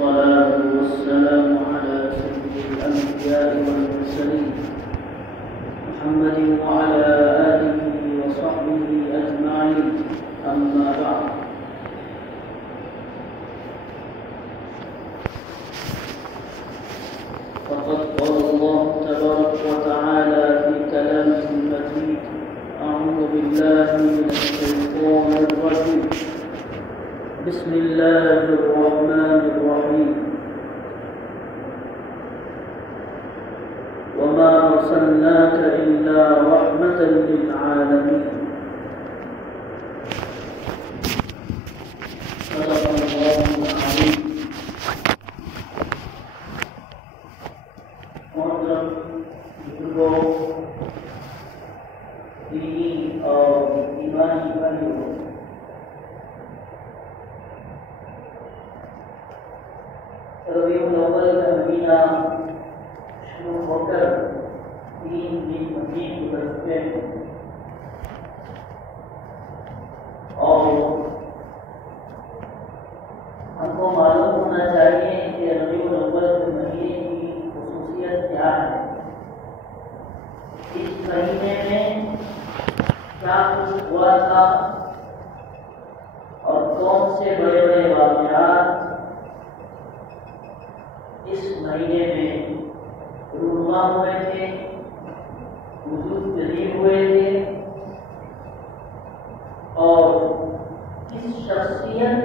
والصلاة والسلام على سيد الأنبياء والمرسلين محمد وعلى آله وصحبه أجمعين، أما بعد. فقد قال الله تبارك وتعالى في كلامه المجيد: أعوذ بالله من الشيطان الرجيم، بسم الله الرحمن الرحيم. وما أرسلناك إلا رحمة للعالمين. صدق الله العظيم. محترم بزرگوں، دینی اور ایمانی بھائیوں، ربیع الاول کا مہینہ شروع ہو کر 3 دن مزید گزر چکے ہیں، اور ہم کو معلوم ہونا چاہیے کہ ربیع الاول کے مہینے کی خصوصیت کیا ہے، اس مہینے میں کیا کچھ ہوا تھا اور کون سے بڑے بڑے واقعات اس مہینے میں رونما ہوئے تھے، وجود پذیر ہوئے تھے، اور کس شخصیت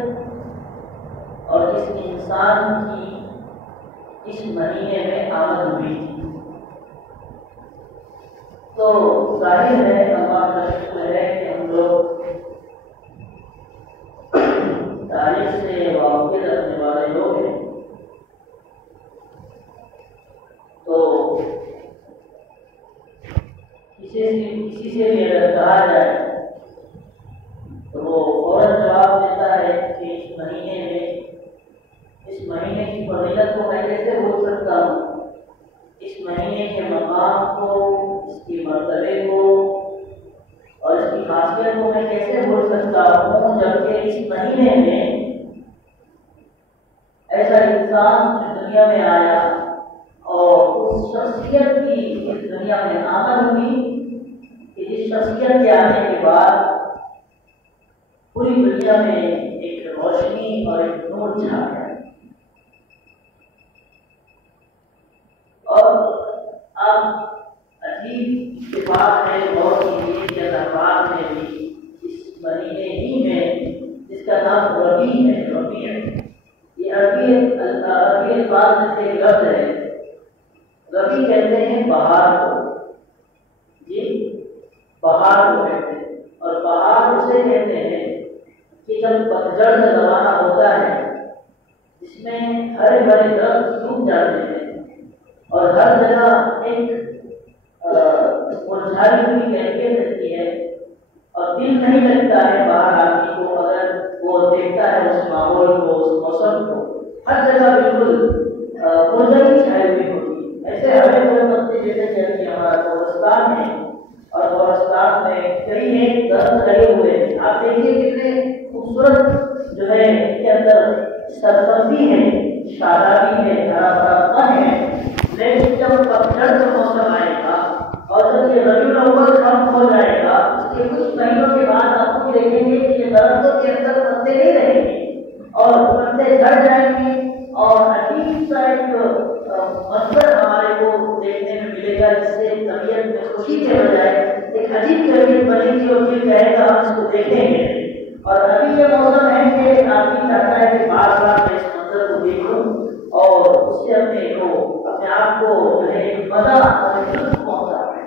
اور کس انسان کی اس مہینے میں آمد ہوئی تھی۔ تو ظاہر ہے، اللہ کا شکر ہے کہ ہم لوگ تاریخ سے واقف رکھنے والے لوگ ہیں، تو کسی سے بھی اگر کہا جائے تو وہ فوراً جواب دیتا ہے کہ اس مہینے کی فضیلت کو میں کیسے بھول سکتا ہوں، اس مہینے کے مقام کو، اس کی مرتبے کو اور اس کی خاصیت کو میں کیسے بھول سکتا ہوں، جبکہ اس مہینے میں ایسا انسان جو دنیا میں آیا اور اس شخصیت کی اس دنیا میں آمد ہوئی کہ جس شخصیت کے آنے کے بعد پوری دنیا میں ایک روشنی اور ایک نور چھا گیا۔ اور اب عجیب اتفاق ہے، غور کیجیے کہ اللہ پاک نے بھی اس مہینے ہی میں، جس کا نام ربیع ہے، یہ عربی الفاظ میں سے ایک لفظ ہے۔ ربیع کہتے ہیں بہار کو، جی بہار کو کہتے ہیں، اور بہار اسے کہتے ہیں کہ جب پتجھڑ کا زمانہ ہوتا ہے، جس میں ہرے بھرے درخت سوکھ جاتے ہیں اور ہر جگہ ایک مرجھائی ہوئی کیفیت رہتی ہے، اور دل نہیں لگتا ہے باہر آدمی کو اگر وہ دیکھتا ہے اس ماحول کو، اس موسم کو، ہر جگہ بالکل مرجھائی چھائی ہوئی ہوتی ہے۔ ایسے ہرے بھرے پتے جیسے کہ ہمارا قبرستان ہے، اور قبرستان میں کئی ایک درخت لگے ہوئے ہیں، آپ دیکھیے کتنے خوبصورت جو ہے ان کے اندر سرسبزی ہے، شادابی ہے، ہرا بھرا پن ہے، لیکن جب پتجھڑ کا موسم آئے گا اور جب یہ ربیع الاول ختم ہو جائے گا، اس کے کچھ مہینوں کے بعد آپ کو دیکھیں گے کہ یہ درختوں کے اندر پتے نہیں رہیں گے اور پتے جھڑ جائیں گے، اور عجیب سا ایک منظر ہمارے کو دیکھنے میں ملے گا، جس سے طبیعت میں خوشی کے بجائے ایک عجیب طبیعت بنے گی اور دل کہے گا ہم اس کو دیکھیں گے۔ اور ابھی یہ موسم ہے کہ آدمی چاہتا ہے کہ بار بار میں اس منظر کو دیکھوں اور اس سے اپنے آپ کو جو ہے ایک مزہ اور ایک لطف پہنچا ہے۔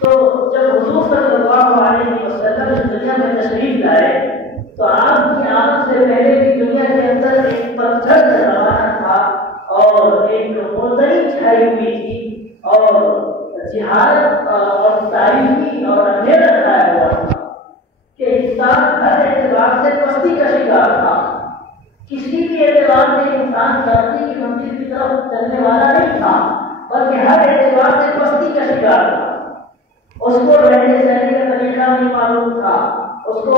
تو جب حضور صلی اللہ علیہ وسلم اس دنیا میں تشریف لائے تو آپ کی آمد سے پہلے بھی دنیا کے اندر ایک پتجھڑ کا زمانہ تھا اور ایک مردری چھائی ہوئی تھی، اور جہالت اور تاریکی اور اندھیرا چھایا ہوا تھا کہ انسان ہر اعتبار سے پستی کا شکار تھا۔ کسی بھی اعتبار سے انسان ترقی کی منزل کی طرف چلنے والا نہیں تھا، بلکہ ہر اعتبار سے پستی کا شکار تھا۔ اس کو رہنے سہنے کا طریقہ نہیں معلوم تھا، اس کو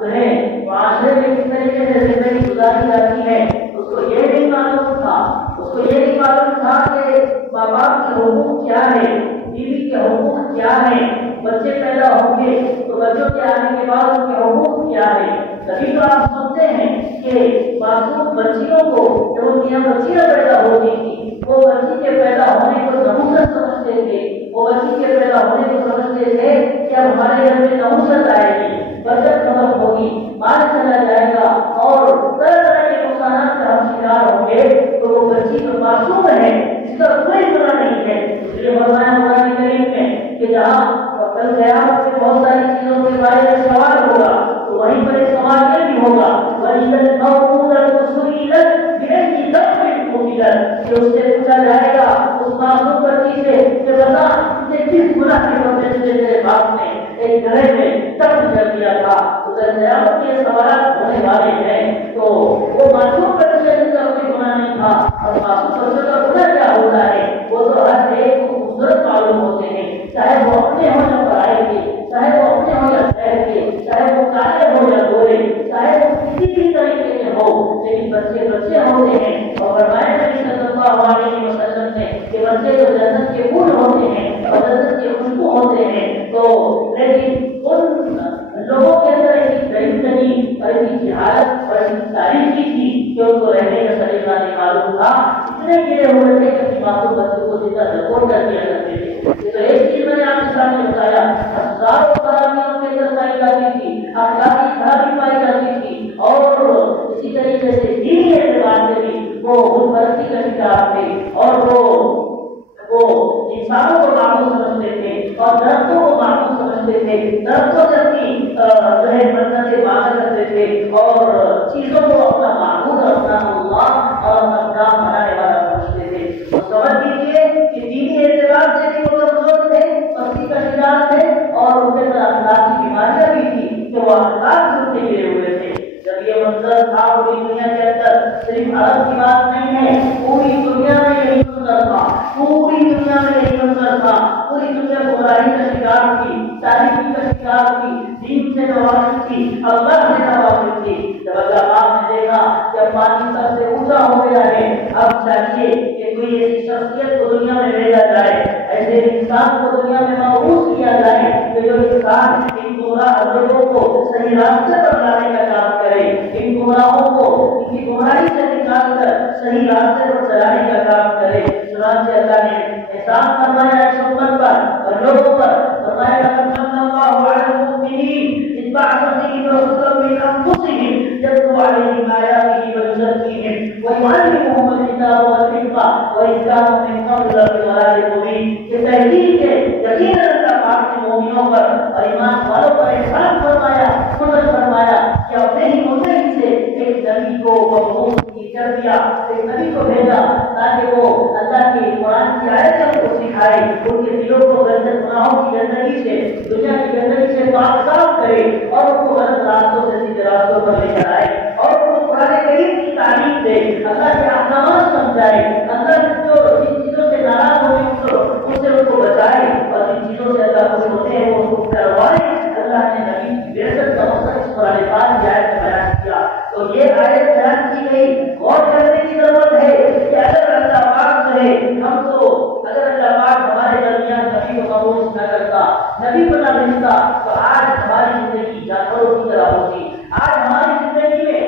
جو ہے معاشرے میں کس طریقے سے زندگی گزاری جاتی ہے اس کو یہ نہیں معلوم تھا، اس کو یہ نہیں معلوم تھا کہ ماں باپ کے حقوق کیا ہے، بیوی کے حقوق کیا ہے، بچے پیدا ہوں گے تو بچوں کے آنے کے بعد ان کے حقوق کیا ہے۔ تبھی تو آپ سنتے ہیں کہ معصوم بچیوں کو جب ان کی بچیاں پیدا ہوتی تھی وہ بچی کے پیدا ہونے کو نحوست سمجھتے تھے، وہ بچی کے پیدا ہونے کو سمجھتے تھے کہ اب ہمارے گھر میں نحوست آئے گی، برکت ختم ہوگی، مال چلا جائے گا اور طرح طرح کے نقصانات کا ہم شکار ہوں گے۔ تو وہ بچی جو معصوم ہے اس کا کوئی گناہ نہیں ہے، اس لیے فرمایا قرآن کریم میں کہ جہاں کل قیامت میں بہت ساری چیزوں کے بارے میں سوال ہوگا تو وہیں پر ایک سوال یہ بھی ہوگا وَإِذَا الْمَوْءُودَةُ سُئِلَتْ بِأَيِّ ذَنبٍ قُتِلَتْ، کہ اس سے پوچھا جائے گا اس معصوم بچی سے کہ بتا تجھے کس گناہ کی وجہ سے تیرے باپ نے ایک گڑھے میں دفن کر دیا تھا۔ تو کل قیامت کے سوالات ہونے والے ہیں تو وہ معصوم بچے کا کوئی گناہ نہیں تھا، اور معصوم بچے کا گناہ کیا ہوتا ہے وہ تو ہر ایک کو خوبصورت معلوم ہوتے ہیں، چاہے وہ اپنے ہوں یا پرائے کے، چاہے وہ اپنے ہوں یا غیر کے، چاہے وہ کالے ہوں یا گورے، چاہے وہ کسی بھی طریقے کے ہو، لیکن بچے بچے ہوتے ہیں۔ اور فرمایا نبی صلی اللہ علیہ وسلم نے کہ بچے جو جنت کے پھول ہوتے ہیں اور جنت کے خوشبو ہوتے ہیں، تو لیکن ان لوگوں کے اندر ایسی گہری اور ایسی جہالت اور ایسی تاریخی تھی کہ ان کو رہنے کا طریقہ نہیں معلوم تھا، اتنے گرے ہوئے تھے کہ اپنی معصوم بچوں کو زندہ رپورٹ کر دیا کرتے تھے۔ یہ تو ایک چیز میں نے آپ کے سامنے بتایا، ہزاروں خرابیوں کے اندر پائی جاتی تھی، اخلاقی خرابی پائی جاتی تھی، اور اسی طریقے سے دینی اعتبار سے بھی وہ بت پرستی کا شکار تھے، اور وہ انسانوں کو معبود سمجھتے تھے اور درختوں کو معبود سمجھتے تھے، درختوں سے اپنی جو ہے منتیں مانگا کرتے تھے اور چیزوں کو اپنا معبود، اپنا اللہ اور اپنا کام بنانے والا سمجھتے تھے۔ تو سمجھ لیجیے کہ دینی اعتبار سے بھی وہ کمزور تھے، پستی کا شکار تھے، اور ان کے اندر اخلاقی بیماریاں بھی تھی کہ وہ اخلاق سے اٹھے گرے ہوئے تھے۔ جب یہ منظر تھا پوری دنیا کے اندر، صرف عرب کی بات نہیں ہے، پوری دنیا میں یہی منظر تھا، پوری دنیا میں یہی منظر تھا، پوری دنیا گمراہی کا شکار تھی، تاریخی کا شکار تھی، دین سے نوازش تھی، اللہ سے نوازش تھی۔ جب اللہ پاک نے دیکھا کہ پانی سب سے اونچا ہو گیا ہے، اب چاہیے کہ کوئی ایسی شخصیت کو دنیا میں بھیجا جائے، ایسے انسان کو دنیا میں مبعوث کیا جائے کہ جو انسان ان گمراہ لوگوں کو صحیح راستے پر لانے کا کام کرے، ان گمراہوں کو ان کی گمراہی سے نکال کر صحیح راستے پر چلانے کا کام کرے۔ چنانچہ اللہ نے احسان فرمایا اس امت پر اور لوگوں پر، فرمایا لقد من اللہ علی المؤمنین اذ بعث فیہم رسولا من انفسہم یتلو علیہم آیاتہ ویزکیہم ویعلمہم الکتاب والحکمہ وإذ كانوا من قبل لفی ضلال مبین۔ کہ تحقیق ہے یقیناً اللہ پاک نے مومنوں پر اور ایمان والوں پر احسان فرمایا، فضل فرمایا کہ اپنے ہی مدعی سے ایک نبی کو مبعوث کر دیا، ایک نبی کو بھیجا تاکہ وہ اللہ کی قرآن کی آیتوں کو سکھائے، ان کے دلوں کو گناہوں کی گندگی سے، دنیا کی گندگی سے پاک صاف کرے اور ان کو غلط راستوں سے سیدھے راستوں پر لے کر آئے، اور ان کو قرآن کریم کی تعلیم دے، اللہ کے احکامات سمجھائے، اللہ جو جن چیزوں سے ناراض ہوئے ان سے ان کو بچائے، اور جن چیزوں سے اللہ خوش ہوتے ہیں وہ ان کو کروائے۔ اللہ نے نبی کی بعثت کا مقصد اس قرآن پاک کی آیت میں بیان کیا۔ تو یہ آیت بیان کی گئی، غور کرنے کی ضرورت ہے کہ اگر اللہ پاک جو ہے ہم کو، اگر اللہ پاک ہمارے درمیان نبی کو مبعوث نہ کرتا، نبی کو نہ بھیجتا، تو آج ہماری زندگی جانوروں کی طرح ہوتی، آج ہماری زندگی میں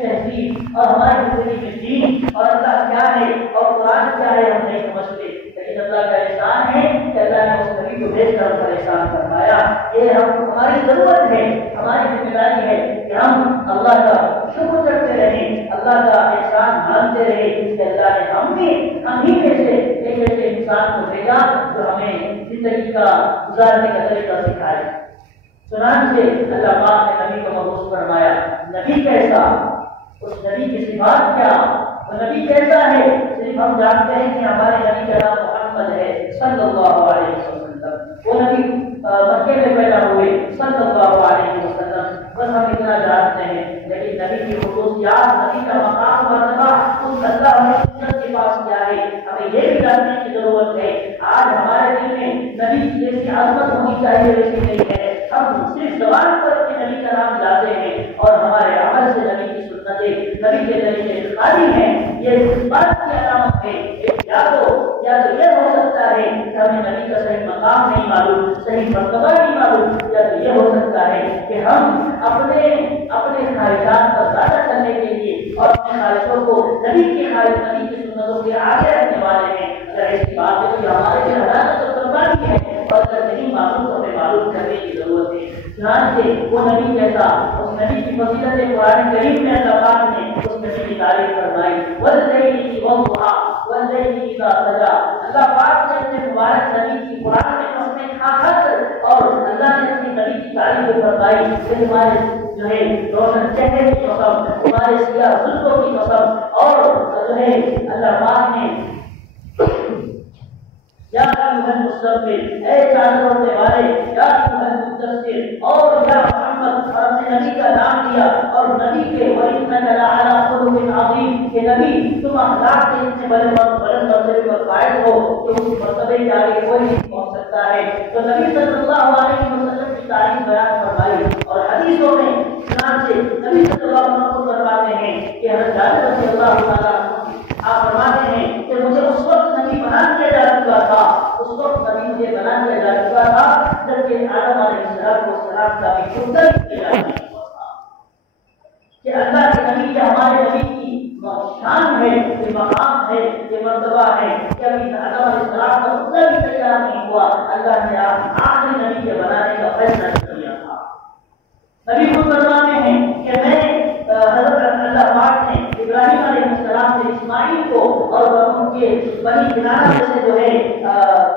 تہذیب اور ہماری زندگی میں دین اور اللہ کیا ہے اور قرآن کیا ہے ہم نہیں سمجھتے، لیکن اللہ کا احسان ہے کہ اللہ نے اس نبی کو بھیج کر پر احسان فرمایا۔ یہ ہماری ضرورت ہے، ہماری ذمہ داری ہے کہ ہم اللہ کا شکر کرتے رہیں، اللہ کا احسان مانتے رہیں کہ اللہ نے ہم ہی میں سے ایک ایسے انسان کو بھیجا جو ہمیں زندگی کا گزارنے کا طریقہ سکھائے۔ چنانچہ اللہ پاک نے نبی کو مبعوث فرمایا۔ نبی کیسا، اس نبی کی صفات کیا، وہ نبی کیسا ہے؟ صرف ہم جانتے ہیں کہ ہمارے نبی کا نام محمد ہے صلی اللہ علیہ وسلم، وہ نبی مکے میں پیدا ہوئے صلی اللہ علیہ وسلم، بس ہم اتنا جانتے ہیں، لیکن نبی کی خصوصیات، نبی کا مقام مرتبہ اس اللہ ہمیں کے پاس کیا ہے، ہمیں یہ بھی جاننے کی ضرورت ہے۔ آج ہمارے دل میں نبی کی جیسی عظمت ہونی چاہیے ویسی نہیں ہے، ہم صرف زبان پر اپنے نبی کا نام لاتے ہیں اور ہمارے عمل سے نبی کی سنتیں نبی کے طریقے خالی ہیں، یہ اس بات کی علامت ہے کہ یا تو یہ ہو سکتا ہے کہ ہمیں نبی کا صحیح مقام نہیں معلوم، صحیح مرتبہ نہیں معلوم، یا تو یہ ہو سکتا ہے کہ ہم اپنے خواہشات پر زیادہ کرنے کے لیے اور اپنے خواہشوں کو نبی کی سنتوں کے آگے رکھنے والے ہیں۔ اگر ایسی بات ہے تو یہ ہمارے لیے ہلاکت اور بربادی ہے، اور اگر نہیں معلوم تو ہمیں معلوم کرنے کی ضرورت ہے۔ چنانچہ وہ نبی جیسا اس نبی کی فضیلت قرآن کریم میں اللہ پاک نے اس نبی کی تعریف فرمائی، واللیل والضحیٰ واللیل اذا سجا۔ اللہ پاک نے اپنے مبارک نبی کی قرآن میں قسمیں کھا کر اور اللہ نے اپنی نبی کی تعریف فرمائی کہ تمہارے جو ہے روشن چہرے کی قسم، تمہارے سیاہ زلفوں کی قسم، اور جو ہے اللہ پاک نے یا ایھا المزمل، اے چادر اوڑھنے والے، یا ایھا المدثر، اور یا محمد، اور اپنے نبی کا نام لیا اور نبی کے وَإِنَّكَ لَعَلَىٰ خُلُقٍ عَظِيمٍ کہ نبی تم اخلاق کے اتنے بلند مرتبے پر فائز ہو کہ اس مرتبے کے آگے کوئی نہیں پہنچ سکتا ہے۔ تو نبی صلی اللہ علیہ وسلم کی تعریف بیان فرمائی اور حدیثوں میں چنانچہ نبی صلی اللہ علیہ وسلم فرماتے ہیں کہ حضرت جابر رضی اللہ تعالیٰ آپ فرماتے ہیں کہ مجھے اس وقت نبی بنا دیا جا چکا تھا، اس وقت نبی مجھے بنا دیا جا چکا تھا جبکہ آدم علیہ السلام کا بھی خطہ کیا جا چکا تھا کہ اللہ کے نبی کے ہمارے نبی کی شان ہے، یہ مقام ہے، یہ مرتبہ ہے کہ ابھی آدم علیہ السلام کا خطہ بھی تیار نہیں ہوا، اللہ نے آخری نبی کے بنانے کا فیصلہ کیا تھا۔ نبی خود فرماتے ہیں کہ میں حضرت اللہ پاک نے ابراہیم علیہ السلام سے اسماعیل کو اور ان کے بنی کنانہ میں سے جو ہے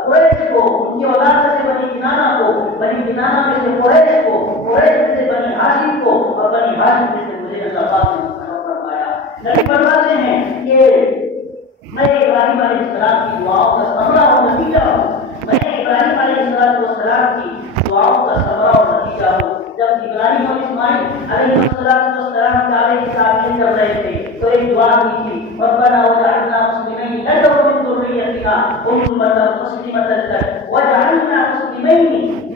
قریش کو، ان کی اولاد میں سے بنی کنانہ کو، بنی کنانہ میں سے قریش کو، قریش میں سے بنی ہاشم کو، اور بنی ہاشم میں سے مجھے اللہ پاک نے منتخب فرمایا۔ نبی فرماتے ہیں کہ میں ابراہیم علیہ السلام کی دعاؤں کا ثمرہ اور نتیجہ ہوں، میں ابراہیم علیہ السلام کی دعاؤں کا ثمرہ اور نتیجہ ہوں۔ جب ابراہیم اور اسماعیل علیہ السلام کعبے کی تعمیر کر رہے تھے تو ایک دعا کی تھی، ربنا وجعلنا مسلمین لک ومن ذریتنا امة مسلمة لک وجعلنا مسلمین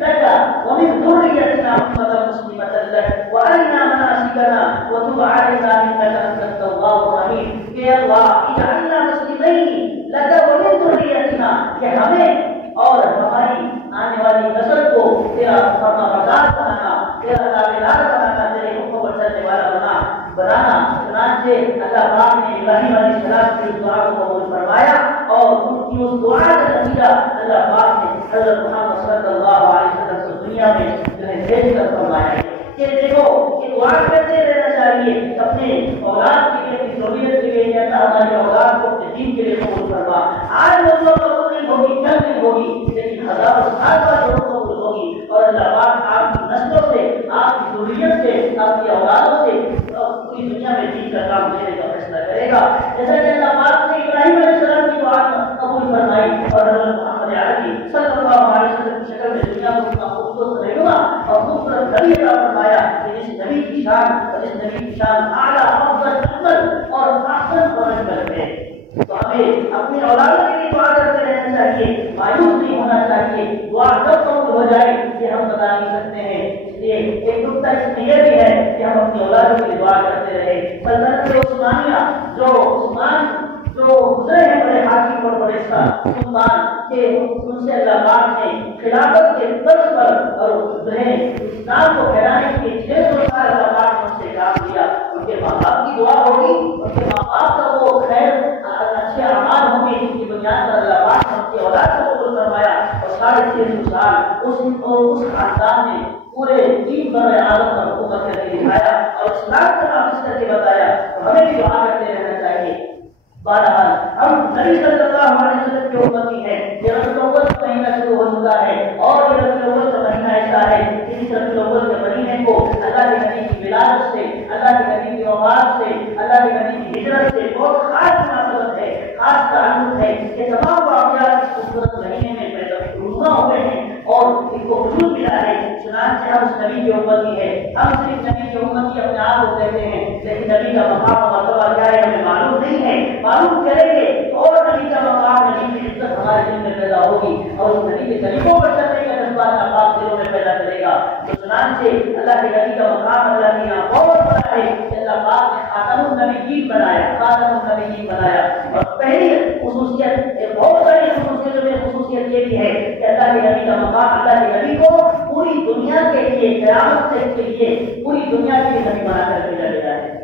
لک ومن ذریتنا امة مسلمة لک وارنا مناسکنا وتب علینا انک انت التواب الرحیم۔ کہ اللہ اجعلنا مسلمین لک ومن ذریتنا، کہ ہمیں اور ہماری آنے والی نسل کو تیرا فرما بردار بنانا، تیرا تابعدار بنانا، تیرے حکم پر چلنے والا بنانا۔ چنانچہ اللہ پاک نے ابراہیم علیہ السلام کی اس دعا کو قبول فرمایا اور ان کی اس دعا کا نتیجہ اللہ پاک نے حضرت محمد صلی اللہ علیہ وسلم کو دنیا میں جو ہے بھیج کر فرمایا کہ دیکھو کہ دعا کرتے رہنا چاہیے اپنے اولاد کے لیے، اپنی ضروریت کے لیے، اللہ ہماری اولاد کو اپنے دین کے لیے قبول فرما۔ آج لوگوں کو قبول ہوگی، کل نہیں ہوگی، لیکن ہزاروں سال بعد لوگوں کو قبول ہوگی، اور اللہ پاک آپ کی نسلوں سے، آپ کی ضروریت سے، آپ کی اولادوں سے پوری دنیا میں دین کا کام دینے کا فیصلہ کرے گا۔ جیسا کہ اللہ پاک نے ابراہیم علیہ السلام کی دعا قبول فرمائی اور حضرت محمد عربی صلی اللہ علیہ وسلم کی شکل میں دنیا کو اتنا خوبصورت رہنما اور خوبصورت نبی عطا فرمایا کہ جس نبی کی شان اعلیٰ افضل اجمل اور احسن اور اجمل ہے۔ تو ہمیں اپنی اولادوں کے لیے دعا کرتے رہنا چاہیے، مایوس نہیں ہونا چاہیے۔ دعا کب قبول ہو جائے یہ ہم بتا نہیں سکتے ہیں، اس لیے ایک نقطہ اس میں یہ بھی ہے کہ ہم اپنی اولادوں کے لیے دعا کرتے رہے۔ سلطنت عثمانیہ جو گزرے ہیں بڑے حاکم اور بڑے سلطان کہ ان سے اللہ پاک نے خلافت کے طرز پر اور جو ہے اسلام کو پھیلانے کے 600 سال اللہ پاک نے ان سے کام کیا۔ ان کے ماں باپ کی دعا ہوگی، ان کے ماں باپ کا وہ خیر اچھے اعمال ہوں گے جن کی بنیاد پر اللہ پاک نے ان کی اولاد کو قبول فرمایا، اور 650 سال اس خاندان نے پورے دین پر عالم پر حکومت کر کے دکھایا اور اسلام کو نافذ کر کے بتایا۔ تو ہمیں بھی دعا کرتے رہنا چاہیے۔ بہرحال ہم نبی صلی اللہ علیہ وسلم کی امتی ہیں۔ یہ ربیع الاول کا مہینہ شروع ہو چکا ہے اور یہ ربیع الاول کا مہینہ ایسا ہے کہ اس ربیع الاول کے مہینے کو اللہ کے نبی کی ولادت سے، اللہ کے نبی کی وفات سے، اللہ کے نبی کی ہجرت سے بہت خاص مناسبت ہے، خاص تعلق ہے۔ یہ تمام واقعات اس خوبصورت مہینے میں رونما ہوئے ہیں اور ان کو وجود ملا ہے۔ چنانچہ ہم اس نبی کی امتی ہے، ہم صرف نبی کی امتی اپنے آپ کو کہتے ہیں، لیکن نبی کا مقام و مرتبہ کیا ہے ہمیں معلوم نہیں ہے۔ معلوم کریں گے اور نبی کا مقام، نبی کی عزت ہمارے دل میں پیدا ہوگی اور اس نبی کے طریقوں پر چلنے کا جذبہ اللہ پاک دلوں میں پیدا پیدا کرے گا. تو چنانچہ اللہ کے نبی کا مقام اللہ کے یہاں بہت بڑا ہے کہ اللہ پاک نے خاتم النبیین بنایا، خاتم النبیین بنایا. اور پہلی خصوصیت، ایک بہت بڑی خصوصیت میں خصوصیت یہ بھی ہے کہ اللہ کے نبی کا مقام، اللہ کے نبی کو پوری دنیا کے لیے، قیامت تک کے لیے پوری دنیا کے لیے نبی بنا کر بھیجا گیا ہے.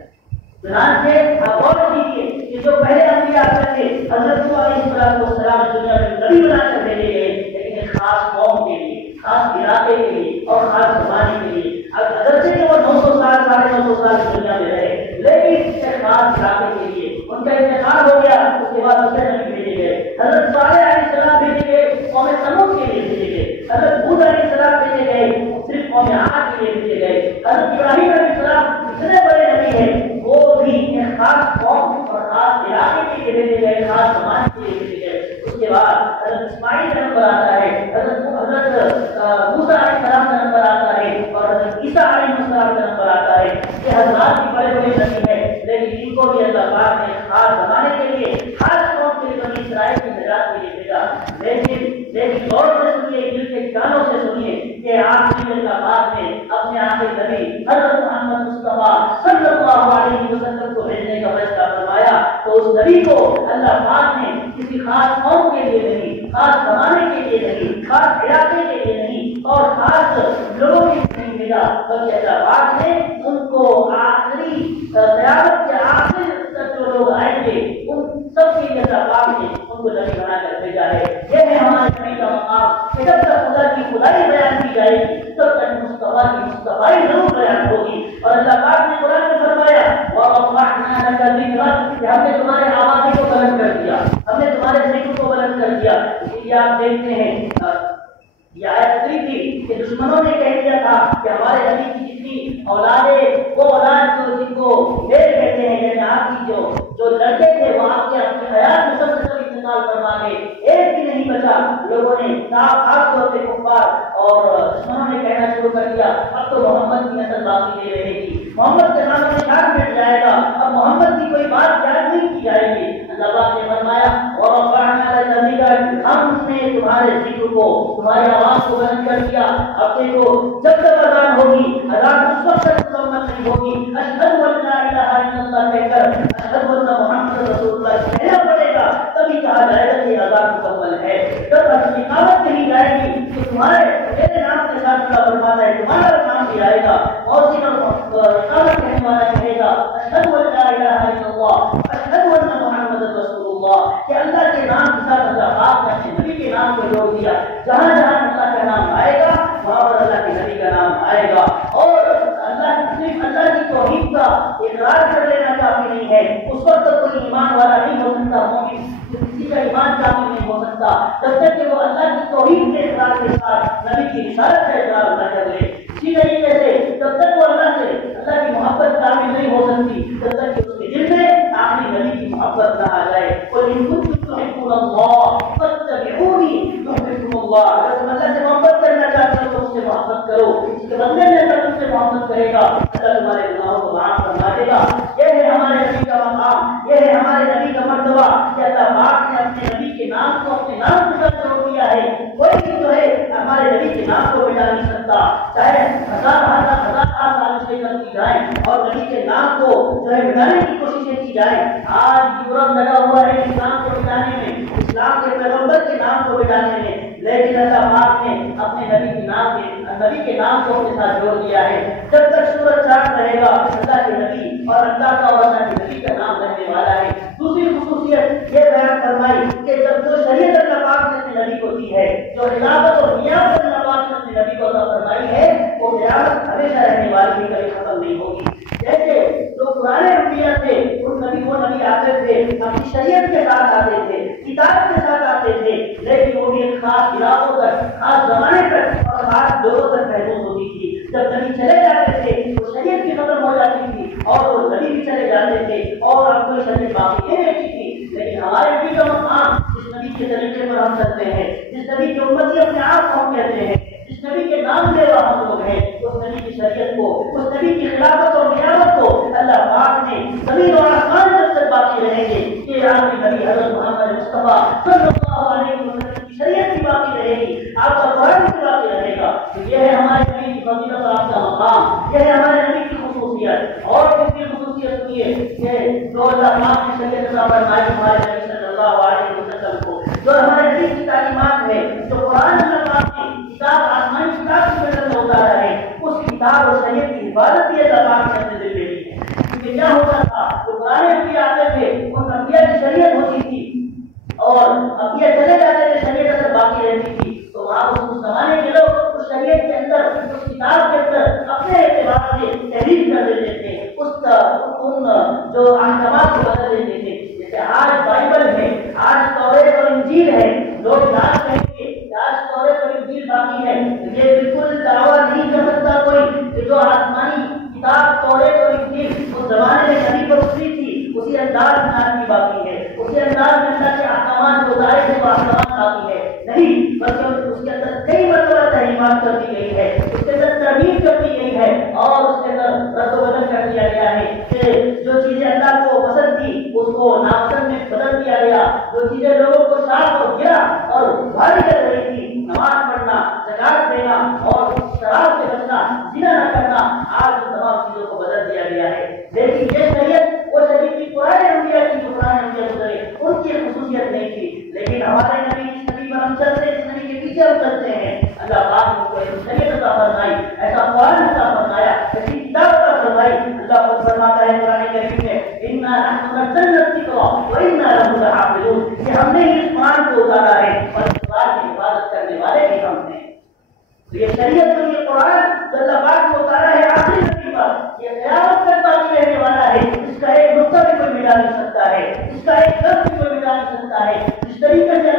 چنانچہ آپ غور کیجیے کہ جو پہلے انبیاء تھے حضرت نوح علیہ السلام دنیا میں نبی بنا کر بھیجے گئے، لیکن ایک خاص قوم کے لیے، خاص علاقے کے لیے اور خاص زمانے کے لیے. اگرچہ کہ وہ 900 سال 950 سال دنیا میں رہے، لیکن ایک خاص علاقے کے لیے ان کا انتقال ہو گیا. اس کے بعد دوسرے نبی بھیجے گئے. حضرت صالح علیہ السلام بھیجے گئے، قوم سمود کے لیے بھیجے گئے. حضرت ہود علیہ السلام بھیجے گئے، صرف قوم عاد کے لیے بھیجے گئے. حضرت ابراہیم علیہ السلام اتنے بڑے نبی ہیں، وہ بھی ایک خاص قوم اور خاص علاقے کے لیے بھیجے گئے، خاص زمانے کے لیے بھیجے گئے. اس کے بعد حضرت اسماعیل کا نمبر آتا ہے، حضرت موسیٰ علیہ السلام کا نمبر آتا ہے اور حضرت عیسیٰ علیہ السلام کا نمبر آتا ہے. یہ حضرات بھی بڑے بڑے نبی ہیں، لیکن ان کو بھی اللہ پاک نے خاص زمانے کے لیے، خاص قوم کے لیے بنی اسرائیل کی نجات کے لیے بھیجا. لیکن غور سے سنیے، دل کے کانوں سے سنیے کہ آخری اللہ پاک نے اپنے آخری نبی حضرت محمد مصطفیٰ صلی اللہ علیہ وسلم کو بھیجنے کا فیصلہ فرمایا تو اس نبی کو اللہ پاک نے کسی خاص قوم کے لیے نہیں، خاص زمانے کے لیے نہیں، خاص علاقے کے لیے نہیں اور خاص لوگوں کے لیے نہیں بھیجا، بلکہ اللہ پاک نے ان کو آخری قیامت کے آخر تک جو لوگ آئیں گے ان سب کے لیے اللہ پاک نے ان کو نبی بنا کر بھیجا ہے. یہ ہے ہمارے نبی کا مقام کہ جب تک خدا کی خدائی بیان کی جائے گی تب تک مصطفیٰ کی مصطفیٰ ضرور بیان ہوگی. اور اللہ پاک نے قرآن میں فرمایا وَرَفَعْنَا لَكَ ذِكْرَكَ کہ ہم نے تمہارے آوازیں کو بلند کر دیا، ہم نے تمہارے ذکر کو بلند کر دیا. اس لیے آپ دیکھتے ہیں یہ آیت تھی کہ دشمنوں نے کہہ دیا تھا کہ ہمارے نبی کی جتنی اولادیں، وہ اولاد جو جن کو ڈھیر کہتے ہیں، یعنی آپ کی جو لڑکے تھے وہ آپ کے اپنی حیات میں سب سے سب انتقال فرما گئے، ایک بھی نہیں بچا. لوگوں نے خاص طور پہ کفار اور دشمنوں نے کہنا شروع کر دیا اب تو محمد کی نسل باقی نہیں رہے گی، محمد کے نام میں شان مٹ جائے گا، اب محمد کی کوئی بات یاد نہیں کی جائے گی. اللہ پاک نے فرمایا وَرَفَعْنَا لَكَ ذِكْرَكَ ہم نے تمہارے ذکر کو، تمہاری آواز کو بلند کر دیا. اب دیکھو جب تک اذان ہوگی، اذان اس وقت تک مکمل نہیں ہوگی، اشہد ان لا الہ الا اللہ کہہ کر اشہد ان محمد رسول اللہ کہنا پڑے گا، تبھی کہا جائے گا کہ اذان مکمل ہے. جب اقامت کہی جائے گی تو تمہارے میرے نام کے ساتھ اللہ فرماتا ہے تمہارا نام بھی آئے گا اور اقامت کہنے والا کہے گا اشہد ان لا الہ الا اللہ اشہد ان محمد رسول اللہ کہ اللہ کے نام کے ساتھ اللہ پاک نے اپنے نبی کے نام کو جوڑ دیا. جہاں جہاں اللہ کا نام آئے گا وہاں پر اللہ کے نبی کا نام آئے گا. اور صرف اللہ کی توحید کا اقرار کر لینا کافی نہیں ہے، اس وقت تک کوئی ایمان والا نہیں ہو سکتا، مومن کسی کا ایمان کافی نہیں ہو سکتا جب تک کہ وہ اللہ کی توحید کے اقرار کے ساتھ نبی کی رسالت کا اقرار نہ کر لے. اسی طریقے سے جب تک وہ اللہ کی محبت کامل نہیں ہو سکتی جب تک کہ اس کے دل میں آخری نبی کی محبت نہ آ جائے. قُلْ إِن كُنتُمْ تُحِبُّونَ اللَّهَ فَاتَّبِعُونِي يُحْبِبْكُمُ اللَّهُ اگر تم اللہ سے محبت کرنا چاہتے ہو تو اس سے محبت کرو، اس کے بدلے میں اللہ تم سے محبت کرے گا، اللہ تمہارے گناہوں کو معاف فرما دے گا. یہ ہے ہمارے نبی کا مقام، یہ ہے ہمارے نبی کا مرتبہ کہ اللہ پاک نے اپنے نبی کے نام کو اپنے نام کے ساتھ جوڑ دیا ہے. کوئی بھی جو ہے ہمارے نبی کے نام کو مٹا نہیں سکتا، چاہے ہزار سال اس کے قدم کی جائیں اور نبی کے نام کو جو ہے مٹانے کی کوششیں کی جائیں. آج یورپ لگا ہوا ہے اسلام کو مٹانے میں، اسلام کے پیغمبر کے نام کو مٹانے میں، لیکن اللہ پاک نے اپنے نبی کے نام کو اپنے ساتھ جوڑ دیا ہے. جب تک سورج چاند رہے گا اللہ کے نبی اور اللہ کا اور اللہ کے نبی کا نام رہنے والا ہے. دوسری خصوصیت یہ بیان فرمائی کہ جب جو شریعت اللہ پاک نے اپنے نبی کو دی ہے، جو خلافت اور نیابت اللہ پاک نے اپنے نبی کو عطا فرمائی ہے، وہ قیامت ہمیشہ رہنے والی ہے، کبھی ختم نہیں ہوگی. جیسے جو پرانے انبیاء تھے وہ نبی آتے تھے اپنی شریعت کے ساتھ آتے تھے، کتاب کے ساتھ آتے تھے، لیکن وہ بھی ایک خاص علاقوں تک، خاص زمانے تک اور خاص لوگوں تک محدود ہوتی تھی. جب نبی چلے جاتے تھے تو شریعت بھی ختم ہو جاتی تھی اور وہ نبی بھی چلے جاتے تھے اور اب کوئی شریعت باقی نہیں رہتی تھی. لیکن ہمارے نبی کا مقام جس نبی کے طریقے پر ہم چلتے ہیں، جس نبی کی امتی اپنے آپ کو ہم کہتے ہیں، جس نبی کے نام لے رہا ہم لوگ ہیں، اس نبی کی شریعت کو، اس نبی کی خلافت اور نیابت کو اللہ پاک نے زمین اور آسمان جب تک باقی رہیں گے کہ آپ کی نبی حضرت محمد مصطفیٰ صلی اللہ علیہ وسلم کی شریعت بھی باقی رہے گی، آپ کا قرآن بھی باقی رہے گا، تو یہ ہے ہمارے نبی کی فضیلت اور آپ کا مقام، یہ ہے ہمارے نبی کی خصوصیت۔ اور کس کی خصوصیت سنیے کہ جو اللہ پاک نے شریعت عطا فرمائی ہمارے نبی صلی اللہ علیہ وسلم کو، جو ہمارے نبی کی تعلیمات ہے، جو قرآن اللہ پاک کی کتاب آسمانی کتاب کی وجہ سے ہوتا رہا ہے، اس کتاب اور شریعت کی حفاظت بھی اللہ پاک نے اپنے دل میں دی ہے۔ کیونکہ کیا ہوتا تھا، جو پرانے انبیاء آتے تھے ان انبیاء کی شریعت ہوتی تھی اور انبیاء چلے جاتے تھے، شریعت اگر باقی رہتی تھی تو وہاں اس زمانے کے لوگ اس شریعت کے اندر، اس کتاب کے اندر اپنے اعتبار سے تحریر کر دیتے تھے، ان جو احکامات کو بدل دیتے تھے۔ جیسے آج بائبل ہے، آج توریت اور انجیل ہے، لوگ یاد کہیں گے کہ آج توریت اور انجیل باقی ہے، یہ بالکل دعویٰ نہیں کر سکتا کوئی کہ جو آسمانی کتاب توریت اور انجیل اس زمانے میں نبی پر اتری تھی اسی انداز میں آج بھی باقی ہے، اسی انداز میں اللہ کے احکامات کو ظاہر سے وہ احکامات باقی ہے نہیں، بلکہ اس کے اندر کئی مرتبہ تحریمات کر دی گئی ہے، اس کے اندر ترمیم کر دی گئی ہے اور اس کے اندر رد و بدل کر دیا گیا ہے کہ جو چیزیں اللہ کو پسند تھی اس کو ناپسند میں بدل دیا گیا، جو چیزیں لوگوں کو صاف اور گرا اور بھاری کر رہی تھی، نماز پڑھنا، زکات دینا اور شراب سے بچنا، زنا نہ کرنا، آج ان تمام چیزوں کو بدل دیا گیا ہے۔ لیکن یہ شریعت وہ شریعت کی پرانے انبیاء کی، جو پرانے انبیاء گزرے ان کی خصوصیت نہیں تھی، لیکن ہمارے نبی جس نبی پر ہم چلتے ہیں، جس نبی کے پیچھے ہم چلتے ہیں، اللہ پاک نے کوئی شریعت عطا فرمائی، ایسا قرآن عطا فرمایا، ایسی کتاب عطا فرمائی۔ اللہ خود فرماتا ہے قرآن کریم میں اِنَّا نَحْنُ نَزَّلْنَا الذِّكْرَ وَإِنَّا لَهُ لَحَافِظُونَ، کہ ہم نے اس قرآن کو اتارا ہے اور اس قرآن کی حفاظت کرنے والے بھی ہم ہیں۔ تو یہ شریعت اور یہ قرآن جو اللہ پاک کو اتارا ہے آخری نبی پر، یہ قیامت تک باقی رہنے والا ہے، اس کا ایک نقطہ بھی کوئی مٹا نہیں سکتا ہے، اس کا ایک لفظ بھی کوئی مٹا نہیں سکتا ہے۔ جس طریقے سے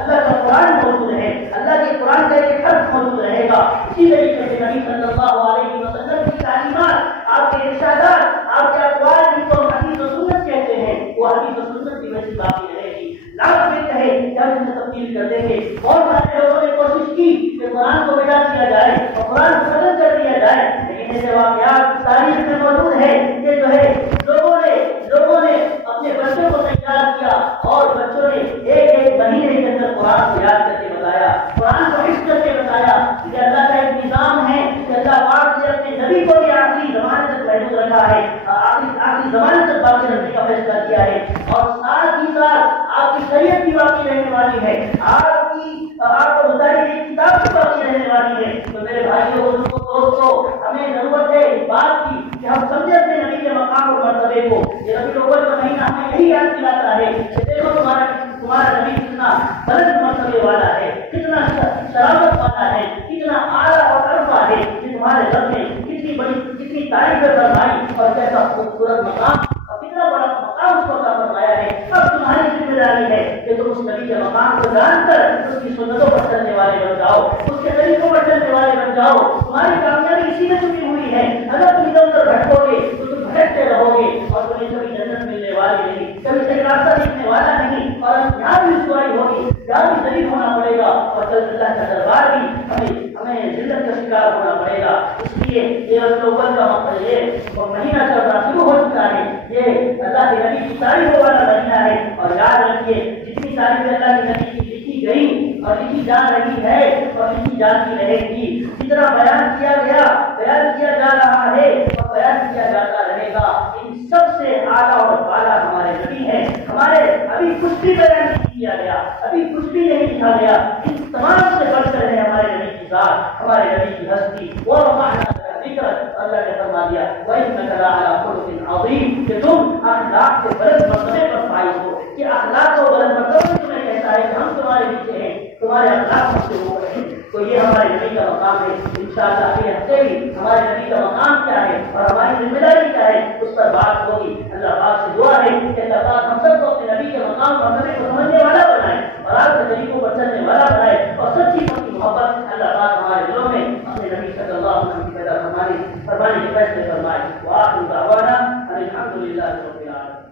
اللہ کا قرآن موجود ہے، اللہ کے قرآن کا ایک حرف موجود رہے گا، اسی طریقے سے نبی صلی اللہ علیہ وسلم کی تعلیمات، آپ کے ارشادات، آپ کے اقوال جن کو حدیث و سنت کہتے ہیں، وہ حدیث و سنت بھی ویسی باقی رہے گی۔ لاکھ میں کہے کہ ہم اسے تبدیل کر دیں گے، اور سارے لوگوں نے کوشش کی کہ قرآن کو مٹا دیا جائے اور قرآن کو ختم کر دیا جائے، لیکن ایسے واقعات تاریخ میں موجود ہے کہ جو ہے لوگوں نے اپنے بچوں کو تیار کیا اور بچوں نے ایک مہینے کے اندر قرآن کو یاد کر کے بتایا، قرآن کو حفظ کر کے بتایا۔ یہ اللہ کا ایک نظام ہے کہ اللہ پاک نے اپنے نبی کو بھی آخری زمانے تک محدود رکھا ہے، آخری زمانے تک باقی رکھنے کا فیصلہ کیا ہے، اور ساتھ ہی ساتھ آپ کی شریعت بھی باقی رہنے والی ہے، آپ کو بتائی گئی کتاب بھی باقی رہنے والی ہے۔ تو میرے بھائیوں بزرگوں دوستوں، ہمیں ضرورت ہے اس بات کی کہ ہم سمجھیں اپنے نبی کے مقام اور مرتبے کو۔ یہ ربیع الاول کا مہینہ ہمیں یہی یاد دلاتا ہے کہ دیکھو تمہارا نبی کتنا بلند مرتبے والا ہے، کتنا شرافت والا ہے، کتنا اعلیٰ اور عرفہ ہے، کہ تمہارے رب نے کتنی تعریفیں فرمائی اور کیسا خوبصورت مقام اور کتنا بڑا مقام اس کو عطا فرمایا ہے۔ اب تمہاری ذمہ داری ہے کہ تم اس نبی کے مقام کو جان کر اس کی سنتوں پر چلنے والے بن جاؤ، اس کے طریقوں پر چلنے والے بن جاؤ۔ تمہاری کامیابی اسی میں چھپی ہوئی ہے۔ اگر تم ادھر ادھر بھٹکو گے تو تم بھٹکتے رہو گے اور تمہیں کبھی جنت ملنے والی نہیں، کبھی صحیح راستہ دکھنے والا نہیں، اور یہاں بھی رسوائی ہوگی، یہاں بھی ذلیل ہونا پڑے گا، اور جلد اللہ کا دربار بھی ہمیں ذلت کا شکار ہونا پڑے گا۔ اس لیے یہ ربیع الاول کا مہینہ چل رہا شروع ہو چکا ہے، یہ اللہ کے نبی کی تعریفوں والا مہینہ ہے، اور یاد رکھیے جتنی تعریفیں اللہ کے نبی کی لکھی گئی اور لکھی جا رہی ہے اور لکھی جاتی رہے گی، جتنا بیان کیا گیا، بیان کیا جا رہا ہے اور بیان کیا جاتا رہے گا، ان سب سے اعلیٰ اور بالا ہمارے نبی ہیں۔ ہمارے ابھی کچھ بھی بیان نہیں کیا گیا، ابھی کچھ بھی نہیں لکھا گیا، ان تمام سے بڑھ کر ہے ہمارے نبی کی ذات، ہمارے نبی کی ہستی، اللہ نے فرما دیا وَإِنَّكَ لَعَلَىٰ خُلُقٍ عَظِيمٍ، کہ تم اخلاق کے بلند مرتبے پر فائز ہو، کہ اخلاق کو بلند مرتبے تمہیں کہتا ہے کہ ہم تمہارے پیچھے ہیں، تمہارے اخلاق ہم سے اوپر ہیں۔ تو یہ ہمارے نبی کا مقام ہے۔ انشاءاللہ اگلے ہفتے بھی ہمارے نبی کا مقام کیا ہے اور ہماری ذمہ داری کیا ہے اس پر بات ہوگی۔ اللہ پاک سے دعا ہے کہ اللہ پاک ہم سب کو اپنے نبی کے مقام مرتبے کو سمجھنے والا بنائے اور آپ کے طریقوں پر چلنے والا بنائے، اور سچی کی محبت اللہ پاک ہمارے دلوں میں اپنے نبی صلی اللہ علیہ وسلم کی پیدا فرمانے کے فیصلے فرمائے۔ وآخر دعوانا ان الحمد للہ رب العالمین۔